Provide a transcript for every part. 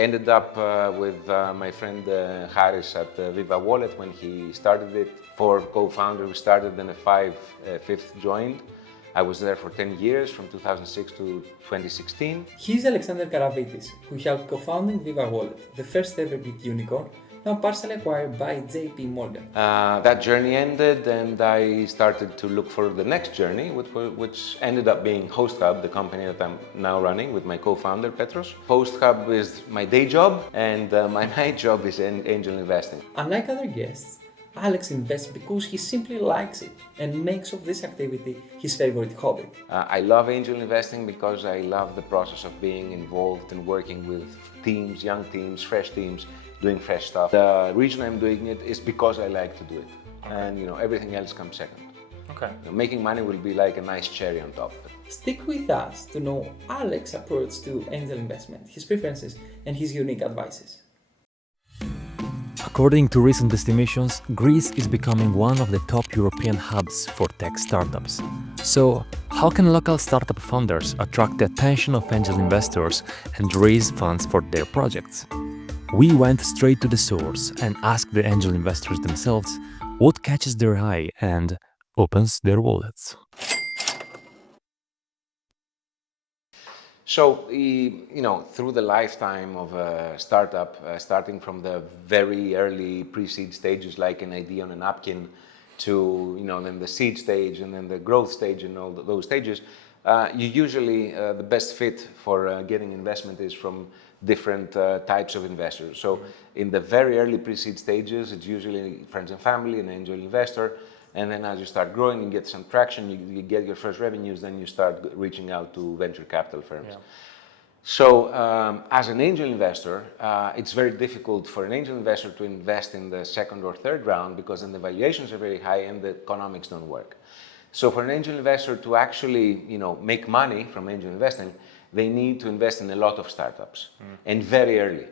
ended up with my friend Haris at Viva Wallet when he started it. 4 co-founders, we started, then a fifth joined. I was there for 10 years, from 2006 to 2016. He's Alexander Caravitis, who helped co-founding Viva Wallet, the first ever Greek unicorn, now partially acquired by JP Morgan. That journey ended, and I started to look for the next journey, which ended up being Hosthub, the company that I'm now running with my co-founder Petros. Hosthub is my day job, and my night job is angel investing. Unlike other guests, Alex invests because he simply likes it and makes of this activity his favorite hobby. I love angel investing because I love the process of being involved and working with teams, young teams, fresh teams, doing fresh stuff. The reason I'm doing it is because I like to do it. Okay. And everything else comes second. Okay. Making money will be like a nice cherry on top. Stick with us to know Alex's approach to angel investment, his preferences, and his unique advices. According to recent estimations, Greece is becoming one of the top European hubs for tech startups. So, how can local startup founders attract the attention of angel investors and raise funds for their projects? We went straight to the source and asked the angel investors themselves what catches their eye and opens their wallets. So, through the lifetime of a startup, starting from the very early pre-seed stages, like an idea on a napkin, to then the seed stage, and then the growth stage, and all those stages, you usually the best fit for getting investment is from different types of investors. So, in the very early pre-seed stages, it's usually friends and family, an angel investor. And then as you start growing and get some traction, you get your first revenues, then you start reaching out to venture capital firms. Yeah. So as an angel investor, it's very difficult for an angel investor to invest in the second or third round because then the valuations are very high and the economics don't work. So for an angel investor to actually make money from angel investing, they need to invest in a lot of startups and very early.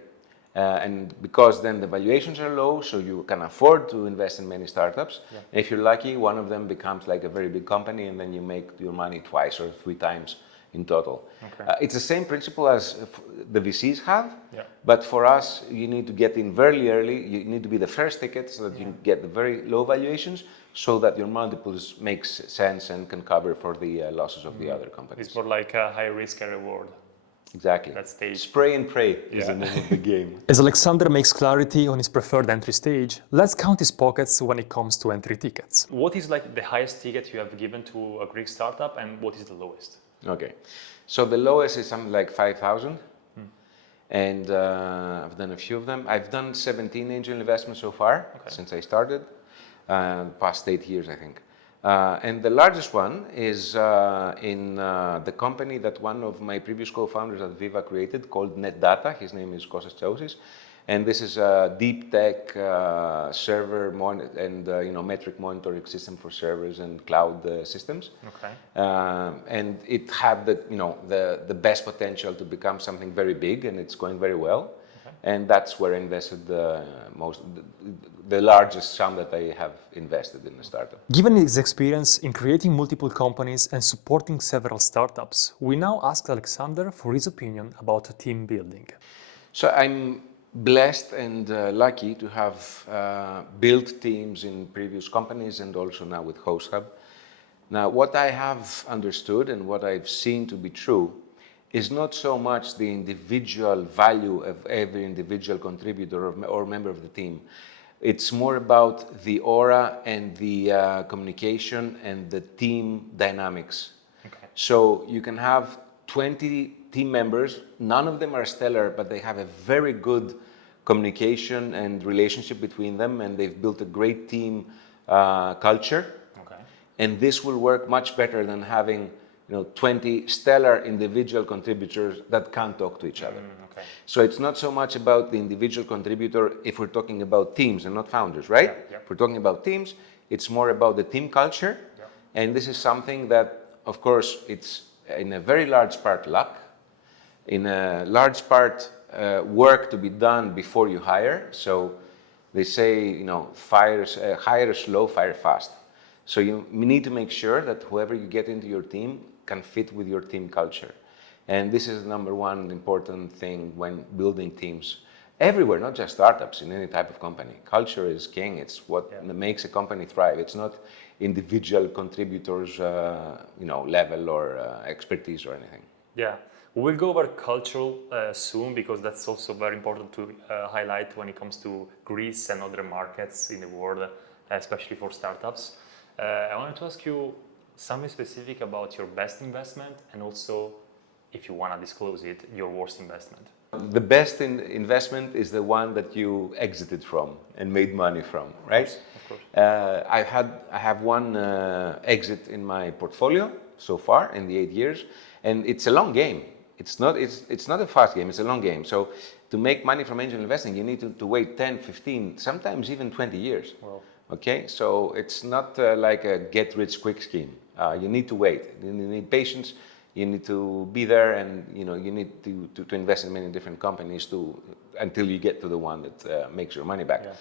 And because then the valuations are low, so you can afford to invest in many startups. Yeah. And if you're lucky, one of them becomes like a very big company, and then you make your money 2 or 3 times in total. Okay. It's the same principle as the VCs have, but for us, you need to get in very early. You need to be the first ticket so that you get the very low valuations, so that your multiples makes sense and can cover for the losses of the other companies. It's more like a high risk and reward. Exactly. That stage. Spray and pray is the name of the game. As Alexander makes clarity on his preferred entry stage, let's count his pockets when it comes to entry tickets. What is like the highest ticket you have given to a Greek startup, and what is the lowest? Okay, so the lowest is something like 5,000, and I've done a few of them. I've done 17 angel investments so far since I started, past 8 years, I think. And the largest one is in the company that one of my previous co-founders at Viva created, called NetData. His name is Kostas Chaousis. And this is a deep tech server and metric monitoring system for servers and cloud systems. Okay. And it had the best potential to become something very big, and it's going very well. And that's where I invested the largest sum that I have invested in a startup. Given his experience in creating multiple companies and supporting several startups, we now ask Alexander for his opinion about team building. So I'm blessed and lucky to have built teams in previous companies and also now with Hosthub. Now, what I have understood and what I've seen to be true is not so much the individual value of every individual contributor or member of the team. It's more about the aura and the communication and the team dynamics. Okay. So you can have 20 team members, none of them are stellar, but they have a very good communication and relationship between them, and they've built a great team culture. Okay. And this will work much better than having 20 stellar individual contributors that can't talk to each other. Okay. So it's not so much about the individual contributor if we're talking about teams and not founders, right? Yeah. If we're talking about teams, it's more about the team culture. Yeah. And this is something that, of course, it's in a very large part luck, in a large part work to be done before you hire. So they say, hire slow, fire fast. So you need to make sure that whoever you get into your team can fit with your team culture. And this is the number one important thing when building teams everywhere, not just startups, in any type of company. Culture is king. It's what makes a company thrive. It's not individual contributors, level or expertise or anything. Yeah, we'll go over cultural soon because that's also very important to highlight when it comes to Greece and other markets in the world, especially for startups. I wanted to ask you something specific about your best investment and also, if you want to disclose it, your worst investment. The best investment is the one that you exited from and made money from, right? Of course. I have one exit in my portfolio so far in the 8 years, and it's a long game. It's not a fast game, it's a long game. So to make money from angel investing, you need to wait 10, 15, sometimes even 20 years. Wow. Okay, so it's not like a get-rich-quick scheme. You need to wait. You need patience. You need to be there, and you need to invest in many different companies until you get to the one that makes your money back. Yeah.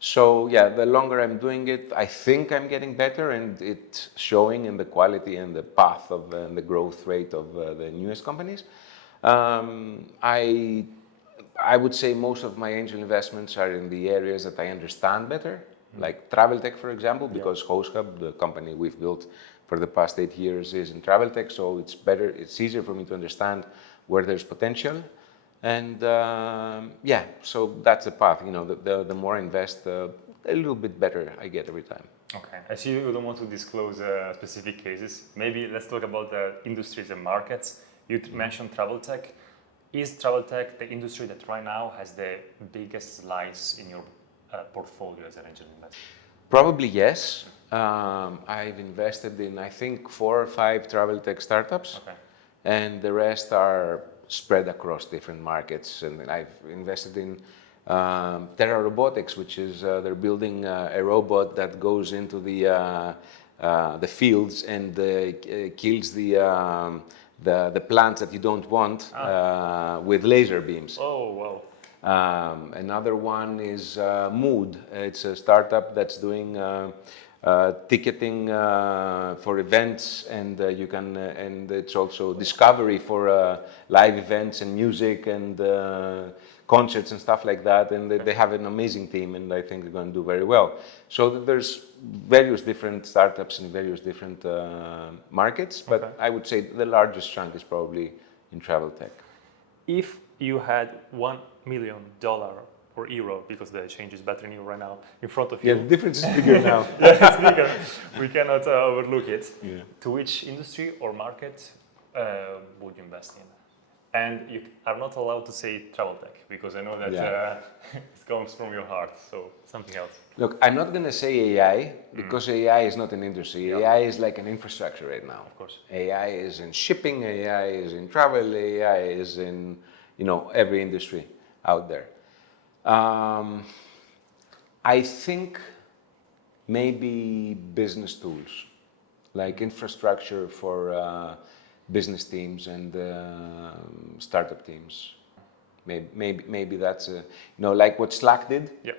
So yeah, the longer I'm doing it, I think I'm getting better, and it's showing in the quality and the path of the growth rate of the newest companies. I would say most of my angel investments are in the areas that I understand better, like travel tech, for example, because Hosthub, the company we've built for the past 8 years, is in travel tech, so it's easier for me to understand where there's potential. And so that's the path. The more I invest, a little bit better I get every time. Okay, I see you don't want to disclose specific cases. Maybe let's talk about the industries and markets. You mentioned travel tech. Is travel tech the industry that right now has the biggest slice in your portfolio as an angel investor? Probably yes. I've invested in, I think, 4 or 5 travel tech startups, and the rest are spread across different markets. And I've invested in Robotics, which is they're building a robot that goes into the fields and kills the plants that you don't want with laser beams. Oh, wow. Another one is Mood. It's a startup that's doing ticketing for events, and and it's also discovery for live events and music and concerts and stuff like that. And they have an amazing team, and I think they're going to do very well. So there's various different startups in various different markets, but I would say the largest chunk is probably in travel tech. If you had $1 million or euro, because the exchange is better than you right now, in front of you. Yeah, the difference is bigger now. Yeah, it's bigger. We cannot overlook it. Yeah. To which industry or market would you invest in? And you are not allowed to say travel tech, because I know that it comes from your heart, so something else. Look, I'm not going to say AI, because AI is not an industry. Yeah. AI is like an infrastructure right now. Of course. AI is in shipping, AI is in travel, AI is in every industry out there. I think maybe business tools, like infrastructure for business teams and startup teams. Maybe that's like what Slack did. Yep.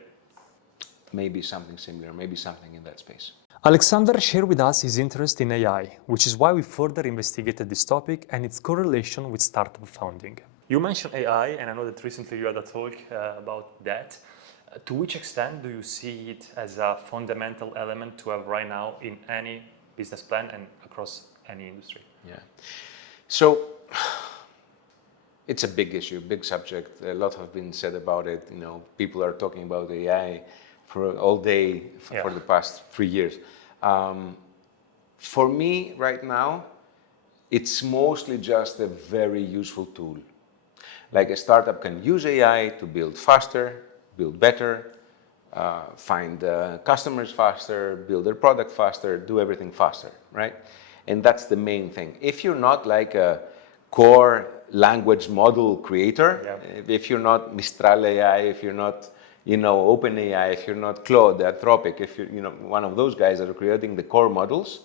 Maybe something similar, maybe something in that space. Alexander shared with us his interest in AI, which is why we further investigated this topic and its correlation with startup founding. You mentioned AI, and I know that recently you had a talk about that. To which extent do you see it as a fundamental element to have right now in any business plan and across any industry? Yeah. So it's a big issue, big subject. A lot have been said about it. People are talking about AI for all day for the past 3 years. For me, right now, it's mostly just a very useful tool. Like a startup can use AI to build faster, build better, find customers faster, build their product faster, do everything faster, right? And that's the main thing. If you're not like a core language model creator, if you're not Mistral AI, if you're not OpenAI, if you're not Claude, Anthropic, if you're one of those guys that are creating the core models,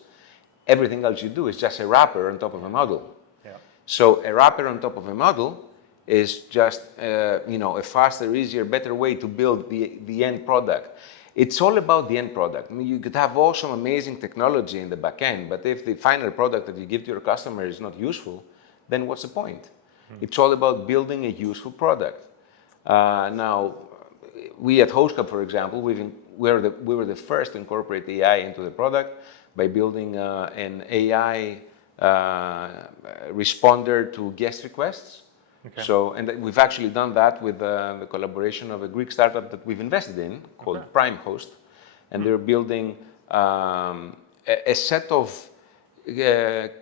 everything else you do is just a wrapper on top of a model. Yeah. So a wrapper on top of a model is just a faster, easier, better way to build the end product. It's all about the end product. I mean, you could have awesome, amazing technology in the back end, but if the final product that you give to your customer is not useful, then what's the point? It's all about building a useful product. Now, we at Hosthub, for example, we were the first to incorporate AI into the product by building an AI responder to guest requests. Okay. So, and we've actually done that with the collaboration of a Greek startup that we've invested in called Prime Host, and they're building a set of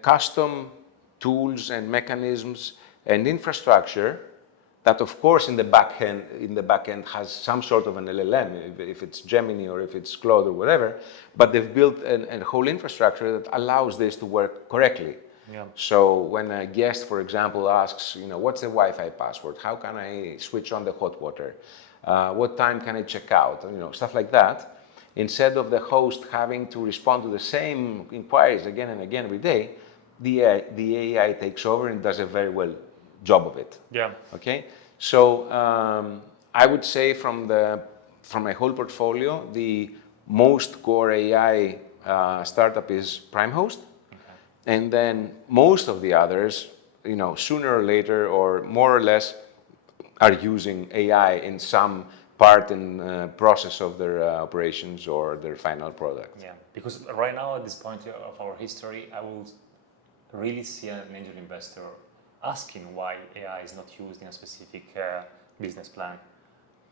custom tools and mechanisms and infrastructure that, of course, in the back end has some sort of an LLM, if it's Gemini or if it's Claude or whatever. But they've built a whole infrastructure that allows this to work correctly. Yeah. So when a guest, for example, asks, what's the Wi-Fi password? How can I switch on the hot water? What time can I check out? Stuff like that. Instead of the host having to respond to the same inquiries again and again every day, the AI takes over and does a very well job of it. Yeah. Okay. So I would say from my whole portfolio, the most core AI startup is Prime Host. And then most of the others, sooner or later or more or less are using AI in some part and process of their operations or their final product. Yeah, because right now at this point of our history, I will really see an angel investor asking why AI is not used in a specific business plan,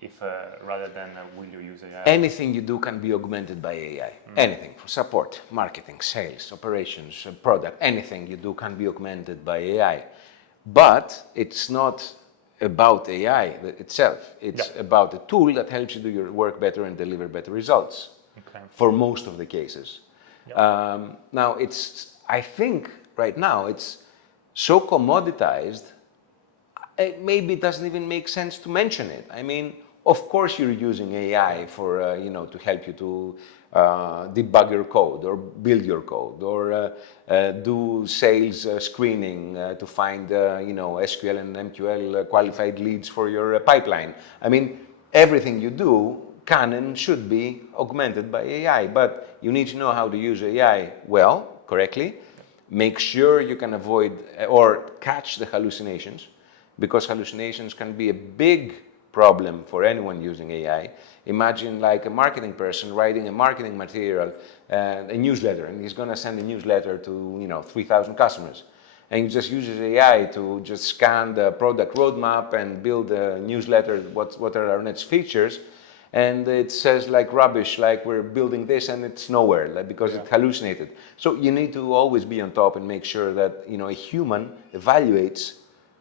if rather than will you use AI? Anything you do can be augmented by AI. Anything, from support, marketing, sales, operations, product, anything you do can be augmented by AI. But it's not about AI itself. It's about a tool that helps you do your work better and deliver better results for most of the cases. Now, I think right now it's so commoditized, maybe it doesn't even make sense to mention it. I mean, of course you're using AI for, to help you to debug your code or build your code or do sales screening to find, SQL and MQL qualified leads for your pipeline. I mean, everything you do can and should be augmented by AI, but you need to know how to use AI well, correctly. Make sure you can avoid or catch the hallucinations, because hallucinations can be a big problem for anyone using AI. Imagine like a marketing person writing a marketing material, a newsletter, and he's going to send a newsletter to 3,000 customers, and he just uses AI to just scan the product roadmap and build a newsletter. What are our next features? And it says like rubbish, like we're building this, and it's nowhere, like, because it hallucinated. So you need to always be on top and make sure that a human evaluates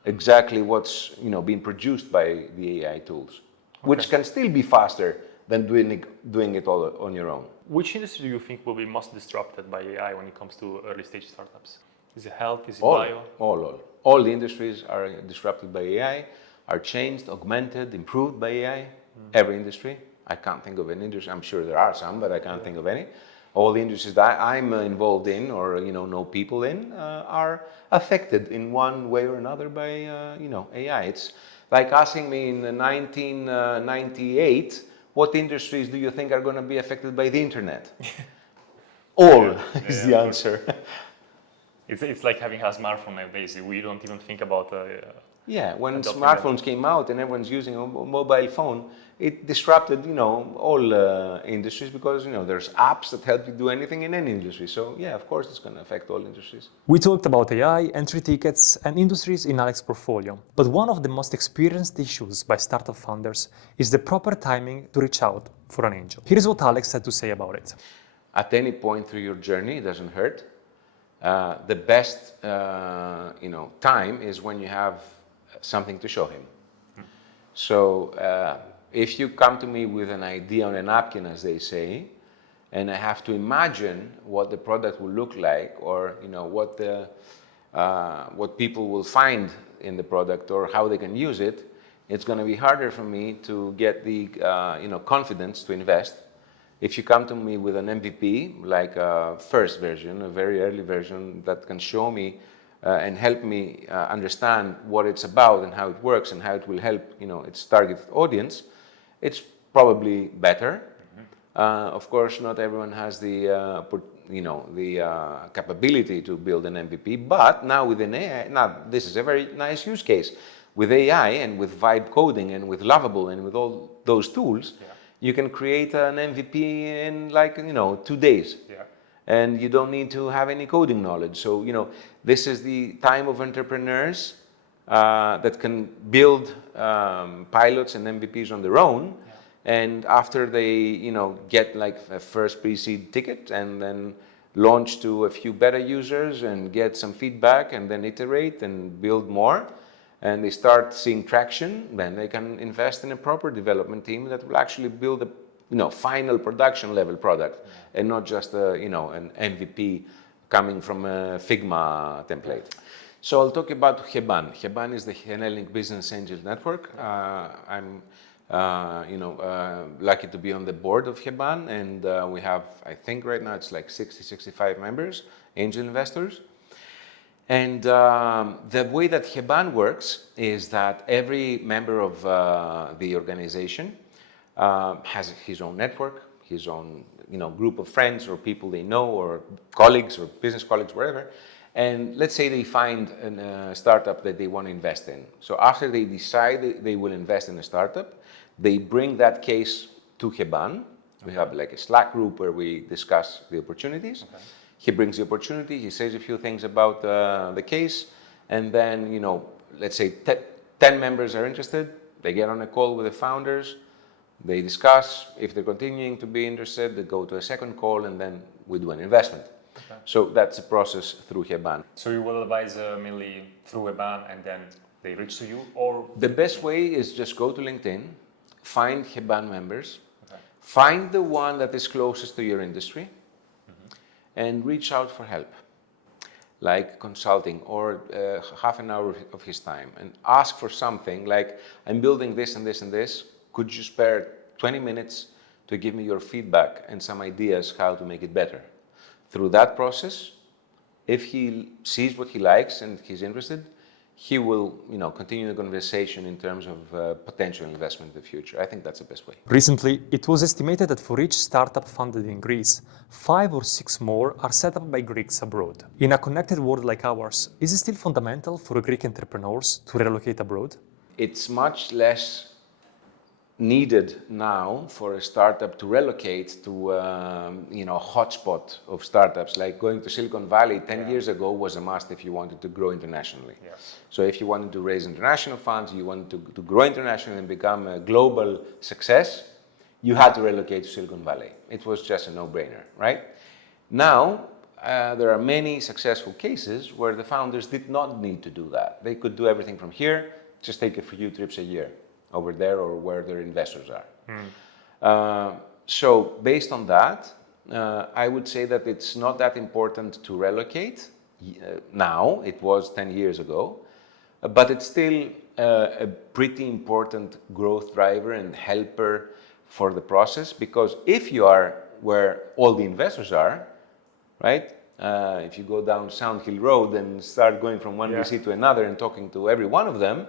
exactly what's being produced by the AI tools, which can still be faster than doing it all on your own. Which industry do you think will be most disrupted by AI when it comes to early stage startups? Is it health? Is it bio? All the industries are disrupted by AI, are changed, augmented, improved by AI. Every industry. I can't think of an industry. I'm sure there are some, but I can't think of any. All the industries that I'm involved in or know people in are affected in one way or another by AI. It's like asking me in 1998, what industries do you think are going to be affected by the internet? All is the answer. It's like having a smartphone nowadays. We don't even think about. When smartphones came out and everyone's using a mobile phone, it disrupted, all industries because, there's apps that help you do anything in any industry. So, of course, it's going to affect all industries. We talked about AI, entry tickets, and industries in Alex's portfolio. But one of the most experienced issues by startup founders is the proper timing to reach out for an angel. Here's what Alex had to say about it. At any point through your journey, it doesn't hurt. The best, time is when you have something to show him. So if you come to me with an idea on a napkin, as they say, and I have to imagine what the product will look like, or what people will find in the product, or how they can use it, it's going to be harder for me to get the confidence to invest. If you come to me with an MVP, like a first version, a very early version that can show me and help me understand what it's about and how it works and how it will help its target audience, it's probably better. Of course, not everyone has the capability to build an MVP. But now with an AI, now this is a very nice use case. With AI and with vibe coding and with Lovable and with all those tools, you can create an MVP in 2 days. Yeah. And you don't need to have any coding knowledge. So, this is the time of entrepreneurs that can build pilots and MVPs on their own. And after they, get like a first pre-seed ticket and then launch to a few beta users and get some feedback and then iterate and build more, and they start seeing traction, then they can invest in a proper development team that will actually build a final production level product and not just an MVP coming from a Figma template. So I'll talk about HBAN. HBAN is the Hellenic Business Angel Network. I'm lucky to be on the board of HBAN, and we have, I think right now it's like 65 members, angel investors. And the way that HBAN works is that every member of the organization has his own network, his own group of friends or people they know or colleagues or business colleagues, wherever. And let's say they find a startup that they want to invest in. So after they decide they will invest in a startup, they bring that case to HBAN. We have like a Slack group where we discuss the opportunities. Okay. He brings the opportunity, he says a few things about the case, and then, let's say 10 members are interested, they get on a call with the founders, they discuss. If they're continuing to be interested, they go to a second call, and then we do an investment. Okay. So that's a process through HBAN. So you will advise mainly through HBAN and then they reach to you, or? The best way is just go to LinkedIn, find HBAN members, find the one that is closest to your industry, and reach out for help, like consulting or half an hour of his time, and ask for something like, I'm building this and this and this, could you spare 20 minutes to give me your feedback and some ideas how to make it better? Through that process, if he sees what he likes and he's interested, he will, continue the conversation in terms of potential investment in the future. I think that's the best way. Recently, it was estimated that for each startup funded in Greece, 5 or 6 more are set up by Greeks abroad. In a connected world like ours, is it still fundamental for Greek entrepreneurs to relocate abroad? It's much less needed now for a startup to relocate to a hotspot of startups. Like going to Silicon Valley 10 years ago was a must if you wanted to grow internationally. Yes. So if you wanted to raise international funds, you wanted to grow internationally and become a global success, you had to relocate to Silicon Valley. It was just a no-brainer, right? Now, there are many successful cases where the founders did not need to do that. They could do everything from here, just take a few trips a year over there or where their investors are. So based on that, I would say that it's not that important to relocate now. It was 10 years ago, but it's still a pretty important growth driver and helper for the process, because if you are where all the investors are, right? If you go down Sound Hill Road and start going from one VC to another and talking to every one of them,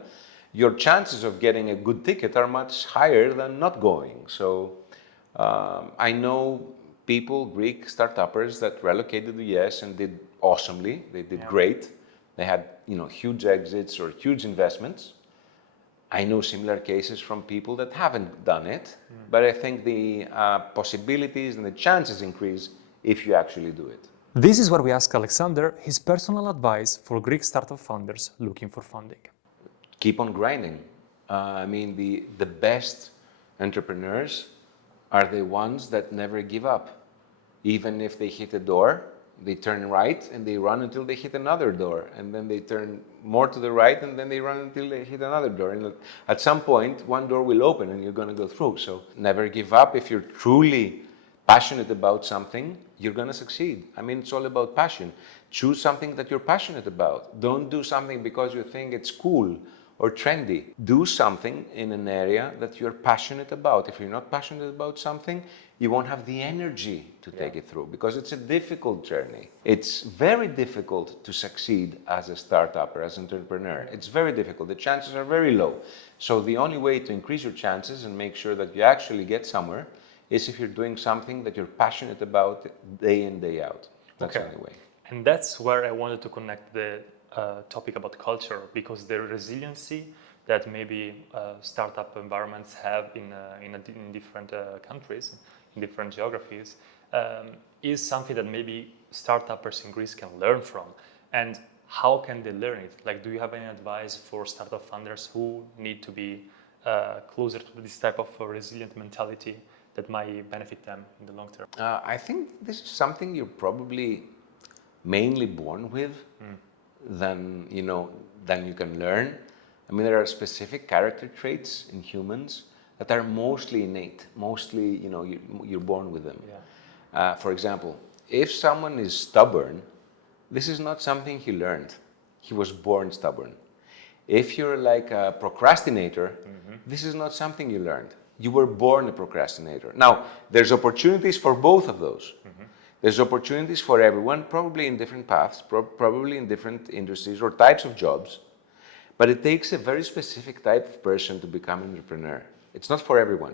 your chances of getting a good ticket are much higher than not going. So I know people, Greek startuppers, that relocated to the US and did awesomely. They did great. They had huge exits or huge investments. I know similar cases from people that haven't done it, but I think the possibilities and the chances increase if you actually do it. This is where we ask Alexander his personal advice for Greek startup founders looking for funding. Keep on grinding. The best entrepreneurs are the ones that never give up. Even if they hit a door, they turn right and they run until they hit another door. And then they turn more to the right and then they run until they hit another door. And at some point, one door will open and you're going to go through. So never give up. If you're truly passionate about something, you're going to succeed. It's all about passion. Choose something that you're passionate about. Don't do something because you think it's cool or trendy. Do something in an area that you're passionate about. If you're not passionate about something, you won't have the energy to take it through, because it's a difficult journey. It's very difficult to succeed as a startup or as an entrepreneur. It's very difficult. The chances are very low. So the only way to increase your chances and make sure that you actually get somewhere is if you're doing something that you're passionate about day in, day out. That's the only way. And that's where I wanted to connect the topic about culture, because the resiliency that maybe startup environments have in different countries, in different geographies, is something that maybe startuppers in Greece can learn from. And how can they learn it? Like, do you have any advice for startup founders who need to be closer to this type of resilient mentality that might benefit them in the long term? I think this is something you're probably mainly born with, than you can learn. I mean, there are specific character traits in humans that are mostly innate. Mostly, you're born with them. Yeah. For example, if someone is stubborn, this is not something he learned. He was born stubborn. If you're like a procrastinator, this is not something you learned. You were born a procrastinator. Now, there's opportunities for both of those. There's opportunities for everyone, probably in different paths, probably in different industries or types of jobs. But it takes a very specific type of person to become an entrepreneur. It's not for everyone.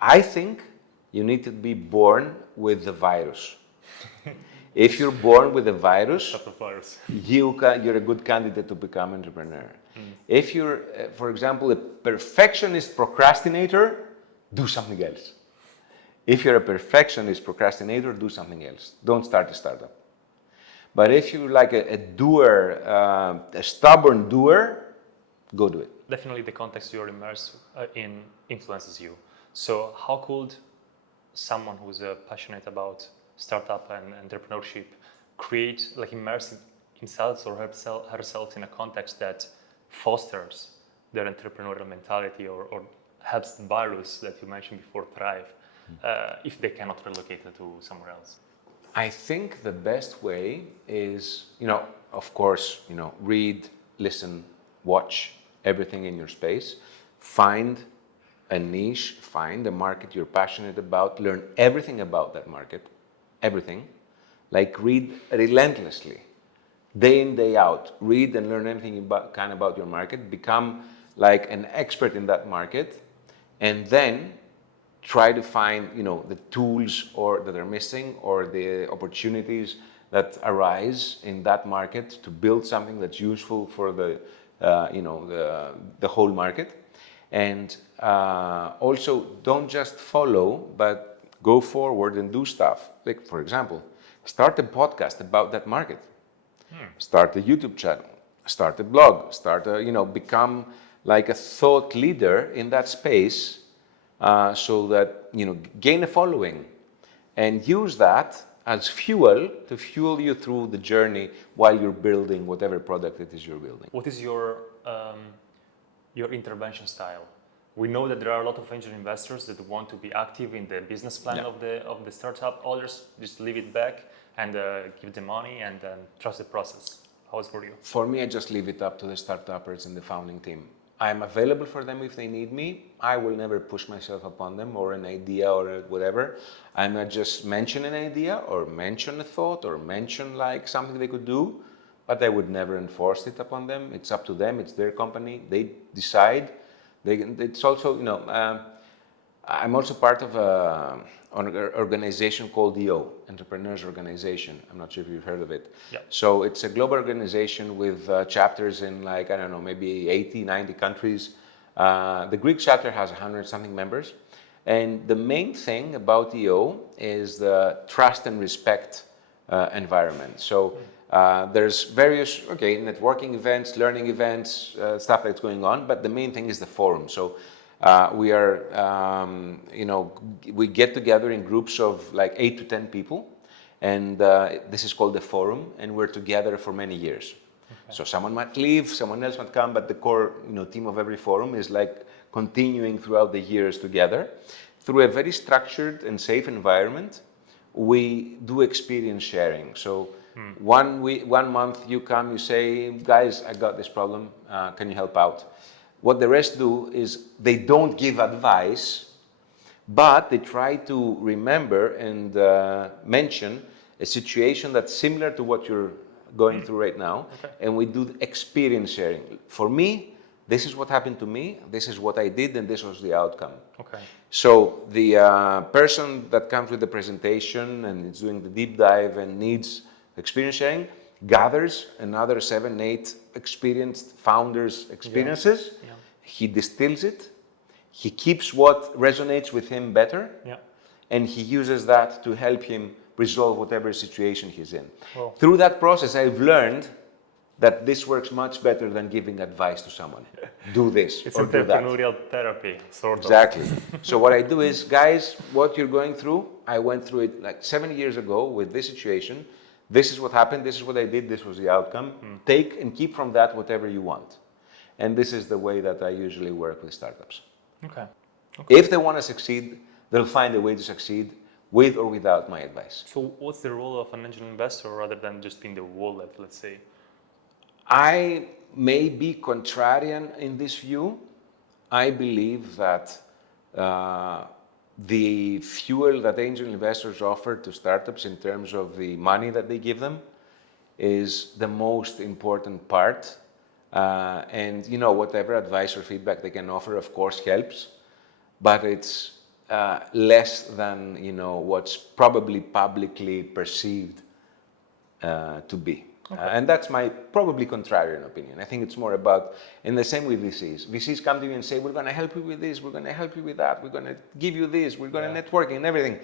I think you need to be born with the virus. If you're born with a virus, you're a good candidate to become an entrepreneur. If you're, for example, a perfectionist procrastinator, do something else. If you're a perfectionist procrastinator, do something else. Don't start a startup. But if you're like a doer, a stubborn doer, go do it. Definitely the context you're immersed in influences you. So how could someone who's passionate about startup and entrepreneurship immerse himself or herself in a context that fosters their entrepreneurial mentality or helps the virus that you mentioned before thrive, if they cannot relocate it to somewhere else? I think the best way is, of course, read, listen, watch everything in your space, find a niche, find a market you're passionate about, learn everything about that market, everything. Like, read relentlessly, day in, day out. Read and learn everything about your market, become like an expert in that market, and then try to find, the tools that are missing or the opportunities that arise in that market to build something that's useful for the whole market. And also, don't just follow, but go forward and do stuff. Like, for example, start a podcast about that market. Start a YouTube channel. Start a blog. Become like a thought leader in that space, so that, gain a following and use that as fuel to fuel you through the journey while you're building whatever product it is you're building. What is your intervention style? We know that there are a lot of angel investors that want to be active in the business plan of the startup. Others just leave it back and give the money and trust the process. How is it for you? For me, I just leave it up to the startuppers and the founding team. I am available for them if they need me. I will never push myself upon them or an idea or whatever. I might just mention an idea or mention a thought or mention like something they could do, but I would never enforce it upon them. It's up to them. It's their company. They decide. It's also, I'm also part of an organization called EO, Entrepreneurs Organization. I'm not sure if you've heard of it. Yeah. So it's a global organization with chapters in maybe 80, 90 countries. The Greek chapter has 100-something members. And the main thing about EO is the trust and respect environment. So there's various, networking events, learning events, stuff that's going on, but the main thing is the forum. So we are, we get together in groups of like 8 to 10 people, and this is called the forum, and we're together for many years. Okay. So someone might leave, someone else might come, but the core, team of every forum is like continuing throughout the years together. Through a very structured and safe environment, we do experience sharing. So 1 month you come, you say, guys, I got this problem, can you help out? What the rest do is they don't give advice, but they try to remember and mention a situation that's similar to what you're going through right now. Okay. And we do experience sharing. For me, this is what happened to me, this is what I did, and this was the outcome. Okay. So the person that comes with the presentation and is doing the deep dive and needs experience sharing gathers another 7, 8 experienced founders' experiences. Yeah. He distills it. He keeps what resonates with him better. Yeah. And he uses that to help him resolve whatever situation he's in. Wow. Through that process, I've learned that this works much better than giving advice to someone. Do this It's or do that. entrepreneurial therapy, sort of. Exactly. So what I do is, guys, what you're going through, I went through it like 7 years ago with this situation. This is what happened, this is what I did, this was the outcome. Take and keep from that whatever you want. And this is the way that I usually work with startups. Okay. If they want to succeed, they'll find a way to succeed with or without my advice. So what's the role of an angel investor rather than just being the wallet, let's say? I may be contrarian in this view. I believe that the fuel that angel investors offer to startups in terms of the money that they give them is the most important part. And you know, whatever advice or feedback they can offer, of course, helps, but it's less than, you know, what's probably publicly perceived to be. Okay. And that's my probably contrarian opinion. I think it's more about, and the same with VCs. VCs come to you and say, we're going to help you with this, we're going to help you with that, we're going to give you this, we're going to networking and everything.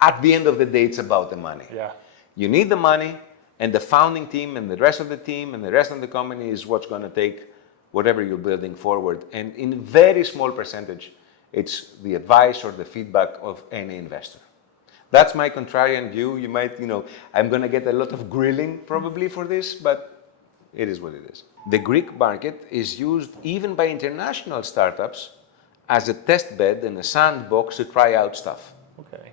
At the end of the day, it's about the money. Yeah. You need the money, and the founding team and the rest of the team and the rest of the company is what's going to take whatever you're building forward. And in a very small percentage, it's the advice or the feedback of any investor. That's my contrarian view. You might, you know, I'm going to get a lot of grilling probably for this, but it is what it is. The Greek market is used even by international startups as a test bed and a sandbox to try out stuff. Okay.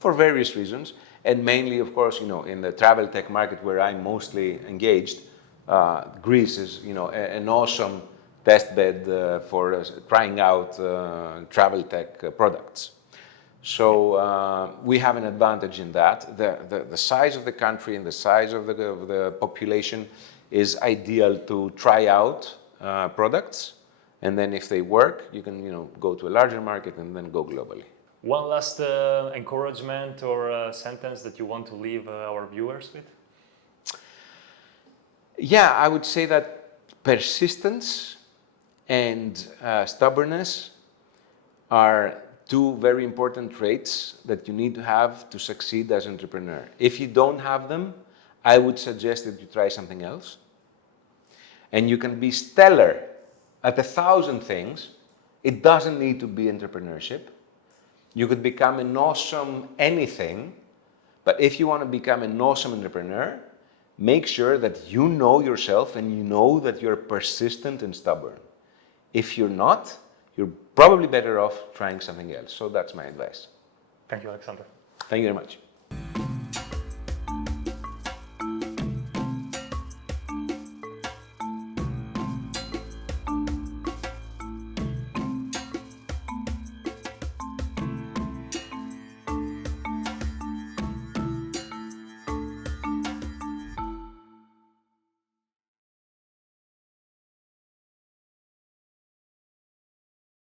For various reasons, and mainly, of course, you know, in the travel tech market where I'm mostly engaged, Greece is, you know, an awesome test bed for trying out travel tech products. So we have an advantage in that. The size of the country and the size of the population is ideal to try out products, and then if they work, you can, you know, go to a larger market and then go globally. One last encouragement or sentence that you want to leave our viewers with? Yeah, I would say that persistence and stubbornness are two very important traits that you need to have to succeed as an entrepreneur. If you don't have them, I would suggest that you try something else. And you can be stellar at 1,000 things. It doesn't need to be entrepreneurship. You could become an awesome anything, but if you want to become an awesome entrepreneur, make sure that you know yourself and you know that you're persistent and stubborn. If you're not, you're probably better off trying something else. So that's my advice. Thank you, Alexander. Thank you very much.